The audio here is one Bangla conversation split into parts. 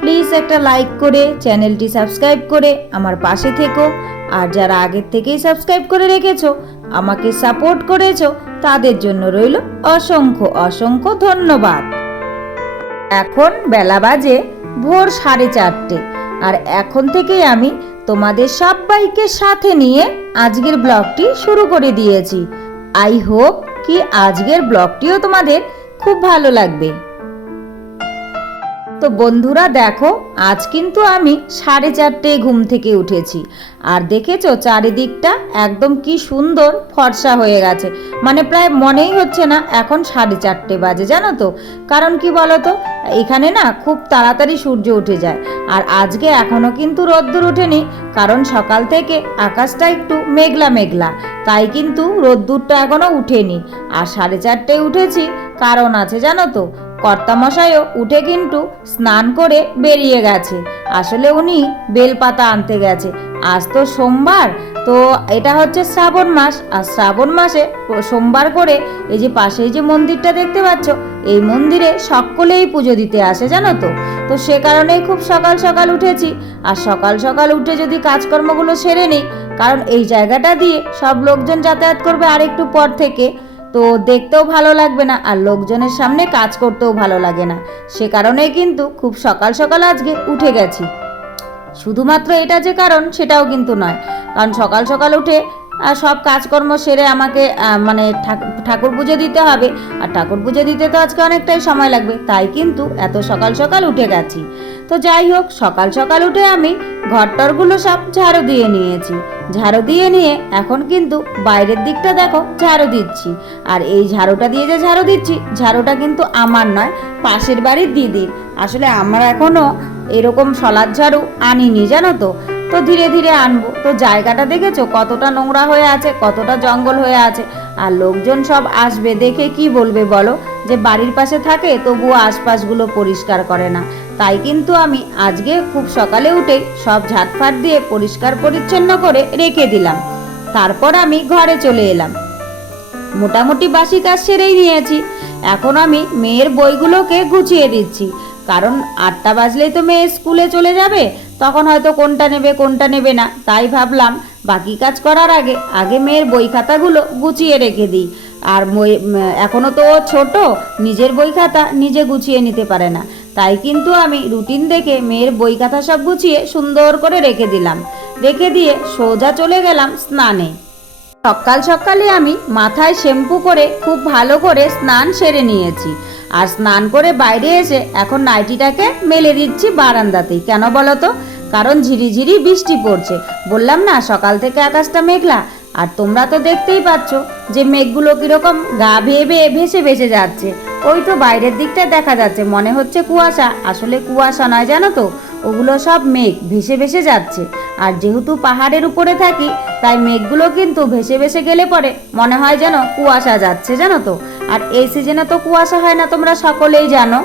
প্লিজ একটা লাইক করে চ্যানেলটি সাবস্ক্রাইব করে আমার পাশে থেকো। আর যারা আগের থেকেই সাবস্ক্রাইব করে রেখেছো, আমাকে সাপোর্ট করেছ, তাদের জন্য রইল অসংখ্য অসংখ্য ধন্যবাদ। এখন বেলা বাজে ভোর সাড়ে চারটে। আর এখন থেকেই আমি তোমাদের সবাইকে সাথে নিয়ে আজকের ব্লগটি শুরু করে দিয়েছি। আই হোপ কি আজকের ব্লগটিও তোমাদের খুব ভালো লাগবে। তো বন্ধুরা দেখো, আজ কিন্তু আমি সাড়ে চারটে ঘুম থেকে উঠেছি। আর দেখেছ চারিদিকটা একদম কি সুন্দর ফর্সা হয়ে গেছে। মানে প্রায় মনেই হচ্ছে না এখন সাড়ে চারটে বাজে, জানো তো? কারণ কি বলো তো এখানে না খুব তাড়াতাড়ি সূর্য উঠে যায়। আর আজকে এখনও কিন্তু রোদ্দুর ওঠেনি, কারণ সকাল থেকে আকাশটা একটু মেঘলা মেঘলা। তাই কিন্তু রোদ্দুরটা এখনও উঠেনি। আর সাড়ে চারটেয় উঠেছি, কারণ আছে, জানো তো? কর্তামশাইও উঠে কিন্তু স্নান করে বেরিয়ে গেছে। আসলে উনি বেলপাতা আনতে গেছে। আজ তো সোমবার, তো এটা হচ্ছে শ্রাবণ মাস। আর শ্রাবণ মাসে সোমবার করে এই যে পাশেই যে মন্দিরটা দেখতে পাচ্ছ, এই মন্দিরে সকলেই পুজো দিতে আসে, জানো তো? তো সে কারণেই খুব সকাল সকাল উঠেছি। আর সকাল সকাল উঠে যদি কাজকর্মগুলো সেরে নিই, কারণ এই জায়গাটা দিয়ে সব লোকজন যাতায়াত করবে আর একটু পর থেকে তো দেখতেও ভালো লাগবে না আর লোকজনের সামনে কাজ করতেও ভালো লাগে না। সে কারণে কিন্তু খুব সকাল সকাল আজকে উঠে গেছি। শুধুমাত্র এটা যে কারণ সেটাও কিন্তু নয়। কারণ সকাল সকাল উঠে আর সব কাজকর্ম সেরে আমাকে মানে ঠাক- ঠাকুর পুজো দিতে হবে। আর ঠাকুর পুজো দিতে তো আজকে অনেকটাই সময় লাগবে, তাই কিন্তু এত সকাল সকাল উঠে গেছি। তো যাই হোক, সকাল সকাল উঠে আমি ঘরটরগুলো সব ঝাড়ু দিয়ে নিয়েছি। ঝাড়ু দিয়ে নিয়ে এখন কিন্তু বাইরের দিকটা দেখো, ঝাড়ু দিচ্ছি। আর এই ঝাড়ুটা দিয়ে যে ঝাড়ু দিচ্ছি, ঝাড়ুটা কিন্তু আমার নয়, পাশের বাড়ির দিদির। আসলে আমরা এখনও এরকম সলাদ ঝাড়ু আনিনি, জানো তো? তো ধীরে ধীরে আনব। তো জায়গাটা দেখেছ? কতটা নোংরা হয়ে আছে, কতটা জঙ্গল হয়ে আছে। আর লোকজন সব আসবে, দেখে কি বলবে বলো? যে বাড়ির পাশে থাকে, তবুও আশপাশগুলো পরিষ্কার করে না। তাই কিন্তু আমি আজকে খুব সকালে উঠে সব ঝাঁটফাট দিয়ে পরিষ্কার পরিচ্ছন্ন করে রেখে দিলাম। তারপর আমি ঘরে চলে এলাম। মোটামুটি বাসি কাজ সেরেই নিয়েছি। এখন আমি মেয়ের বইগুলোকে গুছিয়ে দিচ্ছি। কারণ আটটা বাজলেই তো মেয়ে স্কুলে চলে যাবে। তখন হয়তো কোনটা নেবে কোনটা নেবে না। তাই ভাবলাম, বাকি কাজ করার আগে আগে মেয়ের বই খাতাগুলো গুছিয়ে রেখে দিই। আর এখনও তো ও ছোট, নিজের বই খাতা নিজে গুছিয়ে নিতে পারে না। তাই কিন্তু আমি রুটিন দেখে মেয়ের বই খাতা সব গুছিয়ে সুন্দর করে রেখে দিলাম। রেখে দিয়ে সোজা চলে গেলাম স্নানে। সকাল সকালে আমি মাথায় শ্যাম্পু করে খুব ভালো করে স্নান সেরে নিয়েছি। আর স্নান করে বাইরে এসে এখন নাইটিটাকে মেলে দিচ্ছি বারান্দাতেই। কেন বলো তো? কারণ ঝিরিঝিরি বৃষ্টি পড়ছে। বললাম না, সকাল থেকে আকাশটা মেঘলা। আর তোমরা তো দেখতেই পাচ্ছ যে মেঘগুলো কীরকম গা ভেয়ে ভেসে ভেসে যাচ্ছে। ওই তো বাইরের দিকটা দেখা যাচ্ছে, মনে হচ্ছে কুয়াশা। আসলে কুয়াশা নয়, জানো তো? ওগুলো সব মেঘ, ভেসে ভেসে যাচ্ছে। আর যেহেতু পাহাড়ের উপরে থাকি, তাই মেঘগুলো কিন্তু ভেসে ভেসে গেলে পরে মনে হয় যেন কুয়াশা যাচ্ছে, জানো তো? আর এই সিজনে তো কুয়াশা হয় না, তোমরা সকলেই জানো।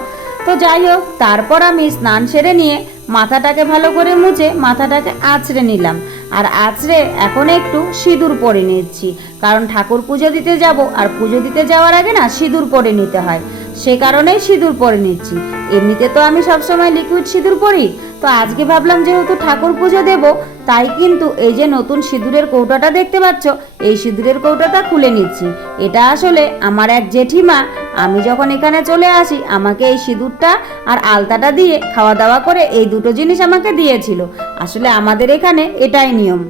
তো যাই হোক, তারপর আমি স্নান সেরে নিয়ে মাথাটাকে ভালো করে মুছে মাথাটাকে আঁচড়ে নিলাম। আর আঁচড়ে এখন একটু সিঁদুর পরে নিচ্ছি, কারণ ঠাকুর পুজো দিতে যাব, আর পুজো দিতে যাওয়ার আগে না সিঁদুর পরে নিতে হয়। সে কারণেই সিঁদুর পরে নিচ্ছি। এমনিতে তো আমি সবসময় লিকুইড সিঁদুর পরি, তো আজকে ভাবলাম যেহেতু ঠাকুর পুজো দেব তাই কিন্তু এই যে নতুন সিঁদুরের কৌটাটা দেখতে পাচ্ছ, এই সিঁদুরের কৌটাটা খুলে নিচ্ছি। এটা আসলে আমার এক জেঠিমা, আমি যখন এখানে চলে আসি, আমাকে এই সিঁদুরটা আর আলতাটা দিয়ে খাওয়া দাওয়া করে এই দুটো জিনিস আমাকে দিয়েছিল। আসলে আমাদের এখানে এটাই নিয়ম।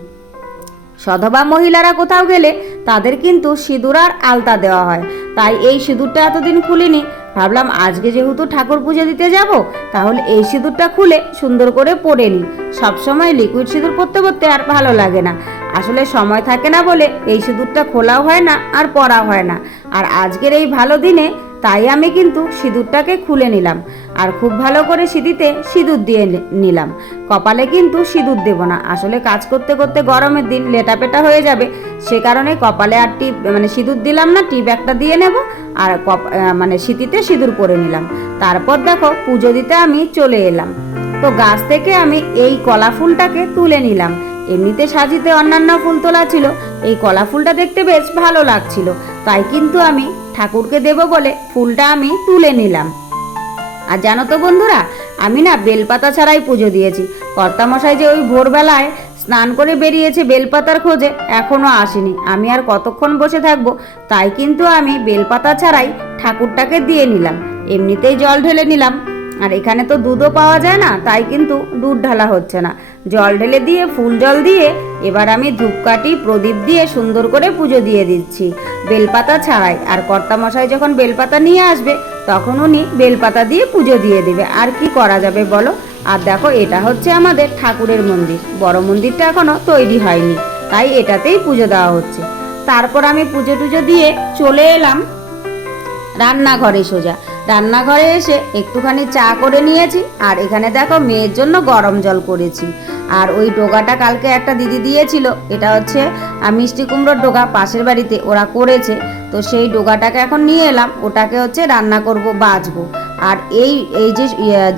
সধবা মহিলারা কোথাও গেলে তাদের কিন্তু সিঁদুর আর আলতা দেওয়া হয়। তাই এই সিঁদুরটা এতদিন খুলিনি। ভাবলাম আজকে যেহেতু ঠাকুর পুজো দিতে যাব, তাহলে এই সিঁদুরটা খুলে সুন্দর করে পরে নিই। সবসময় লিকুইড সিঁদুর পরতে পরতে আর ভালো লাগে না। আসলে সময় থাকে না বলে এই সিঁদুরটা খোলাও হয় না আর পরা হয় না। আর আজকের এই ভালো দিনে তাই আমি কিন্তু সিঁদুরটাকে খুলে নিলাম আর খুব ভালো করে সিঁদিতে সিঁদুর দিয়ে নিলাম। কপালে কিন্তু সিঁদুর দেব না। আসলে কাজ করতে করতে গরমের দিন লেটাপেটা হয়ে যাবে। সে কারণে কপালে আর টিপ মানে সিঁদুর দিলাম না, টিপ একটা দিয়ে নেব আর কপ- মানে সিঁতিতে সিঁদুর পরে নিলাম। তারপর দেখো পুজো দিতে আমি চলে এলাম। তো গাছ থেকে আমি এই কলা ফুলটাকে তুলে নিলাম। এমনিতে সাজিতে অন্যান্য ফুল তোলা ছিল। এই কলা ফুলটা দেখতে বেশ ভালো লাগছিল। তাই কিন্তু আমি ঠাকুরকে দেব বলে ফুলটা আমি তুলে নিলাম। আর জানো তো বন্ধুরা, আমি না বেলপাতা ছাড়াই পুজো দিয়েছি। কর্তামশাই যে ওই ভোরবেলায় স্নান করে বেরিয়েছে বেলপাতার খোঁজে এখনও আসেনি। আমি আর কতক্ষণ বসে থাকব, তাই কিন্তু আমি বেলপাতা ছাড়াই ঠাকুরটাকে দিয়ে নিলাম। এমনিতেই জল ঢেলে নিলাম। আর এখানে তো দুধও পাওয়া যায় না, তাই কিন্তু দুধ ঢালা হচ্ছে না। জল ঢেলে দিয়ে, ফুল জল দিয়ে, এবার আমি ধূপকাঠি, প্রদীপ দিয়ে সুন্দর করে পুজো দিয়ে দিচ্ছি। বেলপাতা ছাড়াই, আর কর্তামশাই যখন বেলপাতা নিয়ে আসবে, তখন উনি বেলপাতা দিয়ে পুজো দিয়ে দেবে। আর কি করা যাবে বলো? আর দেখো, এটা হচ্ছে আমাদের ঠাকুরের মন্দির। বড় মন্দিরটা এখনও তৈরি হয়নি, তাই এটাতেই পুজো দেওয়া হচ্ছে। তারপর আমি পুজো টুজো দিয়ে চলে এলাম রান্নাঘরে সোজা। রান্নাঘরে এসে একটুখানি চা করে নিয়েছি। আর এখানে দেখো মেয়ের জন্য গরম জল করেছি। আর ওই ডোগাটা কালকে একটা দিদি দিয়েছিল, এটা হচ্ছে মিষ্টি কুমড়োর ডোগা পাশের বাড়িতে ওরা করেছে। তো সেই ডোগাটাকে এখন নিয়ে এলাম, ওটাকে হচ্ছে রান্না করব বাজবো আর এই এই যে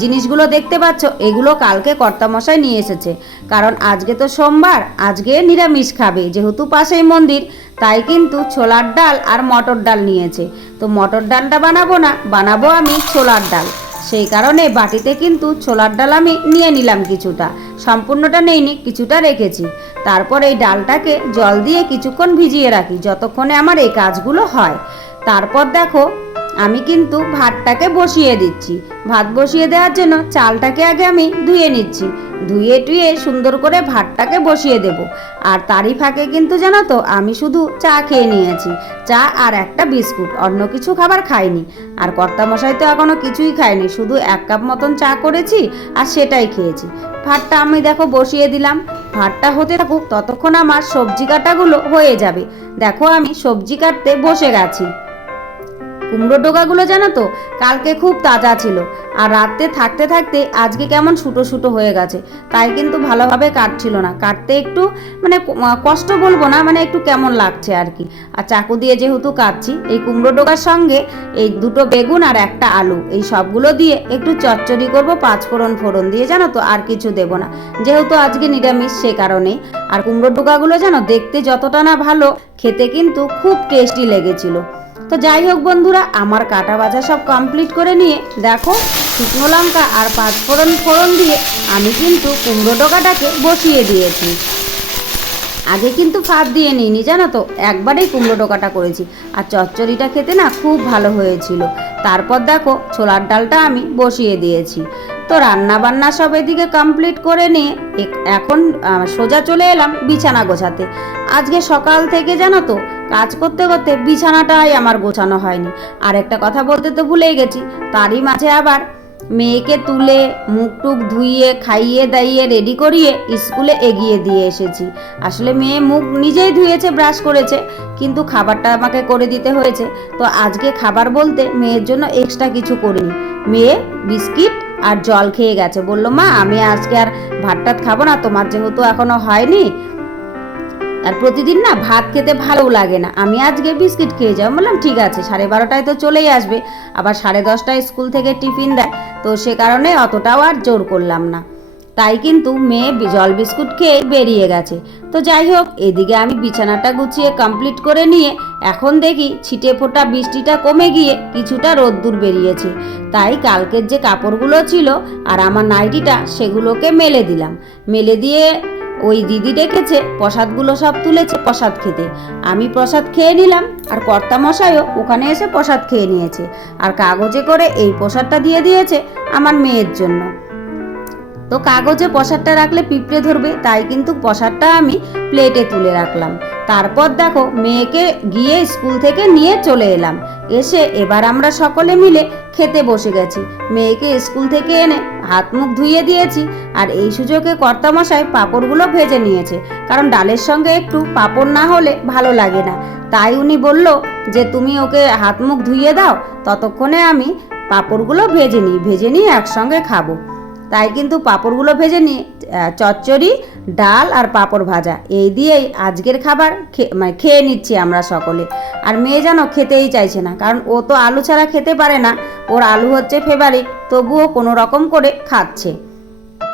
জিনিসগুলো দেখতে পাচ্ছ, এগুলো কালকে কর্তামশাই নিয়ে এসেছে। কারণ আজকে তো সোমবার, আজকে নিরামিষ খাবে। যেহেতু পাশেই মন্দির, তাই কিন্তু ছোলার ডাল আর মটর ডাল নিয়েছে। তো মটর ডালটা বানাবো না, বানাবো আমি ছোলার ডাল। সেই কারণে বাটিতে কিন্তু ছোলার ডাল আমি নিয়ে নিলাম কিছুটা। সম্পূর্ণটা নেইনি, কিছুটা রেখেছি। তারপর এই ডালটাকে জল দিয়ে কিছুক্ষণ ভিজিয়ে রাখি, যতক্ষণে আমার এই কাজগুলো হয়। তারপর দেখো আমি কিন্তু ভাতটাকে বসিয়ে দিচ্ছি। ভাত বসিয়ে দেওয়ার জন্য চালটাকে আগে আমি ধুয়ে নিচ্ছি। ধুয়ে টুয়ে সুন্দর করে ভাতটাকে বসিয়ে দেব। আর তারই ফাঁকে কিন্তু জানো তো, আমি শুধু চা খেয়ে নিয়েছি। চা আর একটা বিস্কুট, অন্য কিছু খাবার খাইনি। আর কর্তামশাই তো এখনও কিছুই খায়নি, শুধু এক কাপ মতন চা করেছি আর সেটাই খেয়েছি। ভাতটা আমি দেখো বসিয়ে দিলাম। ভাতটা হতে থাকুক, ততক্ষণ আমার সবজি কাটাগুলো হয়ে যাবে। দেখো আমি সবজি কাটতে বসে গেছি। কুমড়ো ডোকাগুলো জানো তো? কালকে খুব তাজা ছিল। আর রাত্রে থাকতে থাকতে আজকে কেমন শুটো শুটো হয়ে গেছে। তাই কিন্তু ভালোভাবে কাটছিল না। কাটতে একটু মানে কষ্ট বলব না মানে একটু কেমন লাগছে আর কি। আর চাকু দিয়ে যেহেতু কাটছি, এই কুমড়ো ডোকার সঙ্গে এই দুটো বেগুন আর একটা আলু, এই সবগুলো দিয়ে একটু চচ্চড়ি করব, পাঁচ ফোড়ন ফোড়ন দিয়ে, জানো তো, আর কিছু দেব না। যেহেতু আজকে নিরামিষ, সে কারণে আর কুমড়ো ডোকাগুলো জানো, দেখতে যতটা না ভালো, খেতে কিন্তু খুব টেস্টি লেগেছিল। তো যাই হোক বন্ধুরা, আমার কাটা বাছা সব কমপ্লিট করে নিয়ে দেখো, শুকনো লঙ্কা আর পাঁচ ফোড়ন ফোড়ন দিয়ে আমি কিন্তু কুমড়ো ডোকাটাকে বসিয়ে দিয়েছি। আগে কিন্তু ফাঁদ দিয়ে নিইনি, জানো তো? একবারেই কুমড়ো ডোকাটা করেছি। আর চচ্চড়িটা খেতে না খুব ভালো হয়েছিল। তারপর দেখো, ছোলার ডালটা আমি বসিয়ে দিয়েছি। তো রান্না বান্না সব এদিকে কমপ্লিট করে নিয়ে এখন সোজা চলে এলাম বিছানা গোছাতে। আজকে সকাল থেকে জানো তো, কাজ করতে করতে বিছানাটাই আমার গোছানো হয়নি। আর একটা কথা বলতে তো ভুলেই গেছি, তারই মাঝে আবার মেয়েকে তুলে মুখ টুক ধুইয়ে, খাইয়ে দাইয়ে রেডি করিয়ে স্কুলে এগিয়ে দিয়ে এসেছি। আসলে মেয়ে মুখ নিজেই ধুয়েছে ব্রাশ করেছে, কিন্তু খাবারটা আমাকে করে দিতে হয়েছে। তো আজকে খাবার বলতে মেয়ের জন্য এক্সট্রা কিছু করিনি। মেয়ে, বিস্কিট আর জল খেয়ে গেছে। বলল, মা, আমি আজকে আর ভাত টাত খাব না, তোমার যেহেতু এখনও হয়নি। আর প্রতিদিন না ভাত খেতে ভালো লাগে না। আমি আজকে বিস্কিট খেয়ে যাব। বললাম, ঠিক আছে, সাড়ে বারোটায় তো চলেই আসবে। আবার সাড়ে দশটায় স্কুল থেকে টিফিন দেয়। তো সে কারণে অতটাও আর জোর করলাম না। তাই কিন্তু মেয়ে জল বিস্কুট খেয়ে বেরিয়ে গেছে। তো যাই হোক, এদিকে আমি বিছানাটা গুছিয়ে কমপ্লিট করে নিয়ে এখন দেখি ছিটে ফোটা বৃষ্টিটা কমে গিয়ে কিছুটা রোদ্দুর বেরিয়েছে। তাই কালকের যে কাপড়গুলো ছিল আর আমার নাইটিটা সেগুলোকে মেলে দিলাম। মেলে দিয়ে ওই দিদি ডেকেছে, প্রসাদগুলো সব তুলেছে প্রসাদ খেতে। আমি প্রসাদ খেয়ে নিলাম আর কর্তা মশাইও ওখানে এসে প্রসাদ খেয়ে নিয়েছে। আর কাগজে করে এই প্রসাদটা দিয়ে দিয়েছে আমার মেয়ের জন্য। তো কাগজে প্রসাদটা রাখলে পিঁপড়ে ধরবে, তাই কিন্তু প্রসাদটা আমি প্লেটে তুলে রাখলাম। তারপর দেখো, মেয়েকে গিয়ে স্কুল থেকে নিয়ে চলে এলাম। এসে এবার আমরা সকলে মিলে খেতে বসে গেছি। মেয়েকে স্কুল থেকে এনে হাত মুখ ধুয়ে দিয়েছি আর এই সুযোগে কর্তামশাই পাঁপড়গুলো ভেজে নিয়েছে। কারণ ডালের সঙ্গে একটু পাঁপড় না হলে ভালো লাগে না। তাই উনি বলল যে, তুমি ওকে হাত মুখ ধুয়ে দাও, ততক্ষণে আমি পাঁপড়গুলো ভেজে নিই, ভেজে নিয়ে একসঙ্গে খাব। তাই কিন্তু পাঁপড়গুলো ভেজে নিয়ে চচ্চড়ি, ডাল আর পাঁপড় ভাজা। এই দিয়েই আজকের খাবার মানে খেয়ে নিচ্ছি আমরা সকলে। আর মেয়ে যেন খেতেই চাইছে না, কারণ ও তো আলু ছাড়া খেতে পারে না। ওর আলু হচ্ছে ফেভারিট তবুও কোনো রকম করে খাচ্ছে।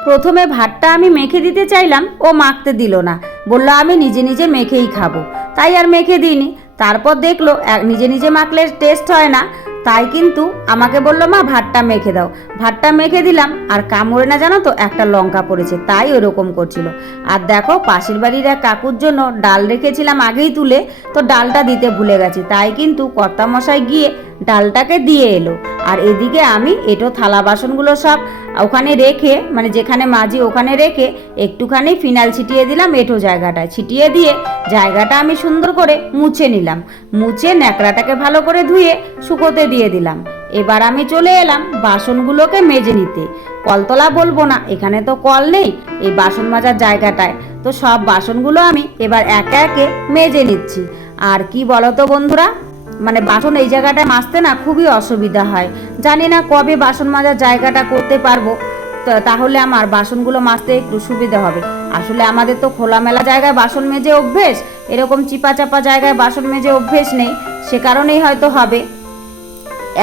প্রথমে ভাতটা আমি মেখে দিতে চাইলাম, ও মাখতে দিল না। বলল, আমি নিজে নিজে মেখেই খাব। তাই আর মেখে দিইনি। তারপর দেখল নিজে নিজে মাখলে টেস্ট হয় না। তাই কিন্তু আমাকে বলল, মা, ভাতটা মেখে দাও। ভাতটা মেখে দিলাম, আর কামড়ে না জানো তো একটা লঙ্কা পড়েছে, তাই ওরকম করছিল। আর দেখো, পাশের বাড়ির এক কাকুর জন্য ডাল রেখেছিলাম আগেই তুলে, তো ডালটা দিতে ভুলে গেছি। তাই কিন্তু কর্তামশাই গিয়ে ডালটাকে দিয়ে এলো। আর এদিকে আমি এটো থালা বাসনগুলো সব ওখানে রেখে মানে যেখানে মাজি ওখানে রেখে একটুখানি ফিনাল ছিটিয়ে দিলাম এটো জায়গাটায়। ছিটিয়ে দিয়ে জায়গাটা আমি সুন্দর করে মুছে নিলাম। মুছে ন্যাকড়াটাকে ভালো করে ধুয়ে শুকোতে দিয়ে দিলাম। এবার আমি চলে এলাম বাসনগুলোকে মেজে নিতে। কলতলা বলব না, এখানে তো কল নেই এই বাসন মাজার জায়গাটায়। তো সব বাসনগুলো আমি এবার একে একে মেজে নিচ্ছি। আর কি বলো তো বন্ধুরা? মানে বাসন এই জায়গাটায় মাজতে না খুবই অসুবিধা হয়। জানি না কবে বাসন মাজার জায়গাটা করতে পারব। তাহলে আমার বাসনগুলো মাজতে একটু সুবিধা হবে। আসলে আমাদের তো খোলামেলা জায়গায় বাসন মেজে অভ্যেস, এরকম চিপা চাপা জায়গায় বাসন মেজে অভ্যেস নেই, সে কারণেই হয়তো হবে।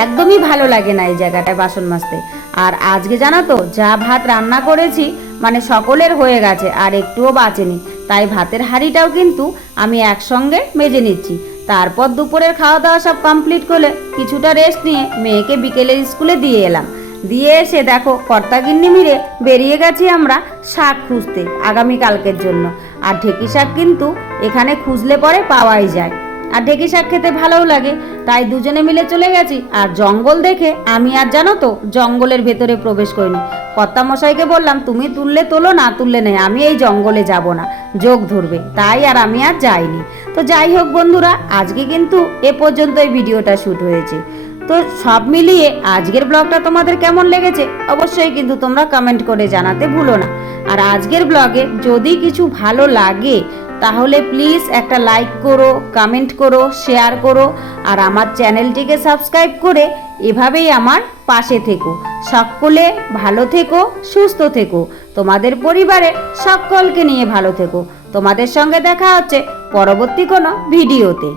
একদমই ভালো লাগে না এই জায়গাটায় বাসন মাজতে। আর আজকে জানো তো, যা ভাত রান্না করেছি মানে সকলের হয়ে গেছে, আর একটুও বাঁচেনি। তাই ভাতের হাঁড়িটাও কিন্তু আমি একসঙ্গে মেজে নিচ্ছি। তারপর দুপুরের খাওয়া দাওয়া সব কমপ্লিট করলে কিছুটা রেস্ট নিয়ে মেয়েকে বিকেলের স্কুলে দিয়ে এলাম। দিয়ে এসে দেখো, কর্তাগিন্নি মিলে বেরিয়ে গেছি আমরা শাক খুঁজতে, আগামীকালকের জন্য। আর ঢেঁকি শাক কিন্তু এখানে খুঁজলে পরে পাওয়াই যায়। আর ঢেকি শাক খেতে ভালোও লাগে। তাই দুজনে মিলে চলে গেছি। আর জঙ্গল দেখে আমি আর জানো তো, জঙ্গলের ভেতরে প্রবেশ করিনি। কর্তামশাইকে বললাম, তুমি তুললে তোলো, না তুললে নেই। আমি এই জঙ্গলে যাব না। যোগ ধরবে। তাই আর আমি আর যাইনি। তো যাই হোক বন্ধুরা, আজকে কিন্তু এ পর্যন্ত এই ভিডিওটা শ্যুট হয়েছে। তো সব মিলিয়ে আজকের ব্লগটা তোমাদের কেমন লেগেছে, অবশ্যই কিন্তু তোমরা কমেন্ট করে জানাতে ভুলো না। আর আজকের ব্লগে যদি কিছু ভালো লাগে তাহলে প্লিজ একটা লাইক করো কমেন্ট করো শেয়ার করো, আর আমার চ্যানেলটিকে সাবস্ক্রাইব করে এভাবেই আমার পাশে থেকো। সকলে ভালো থেকো, সুস্থ থেকো। তোমাদের পরিবারে সকলকে নিয়ে ভালো থেকো। তোমাদের সঙ্গে দেখা হচ্ছে পরবর্তী কোনো ভিডিওতে।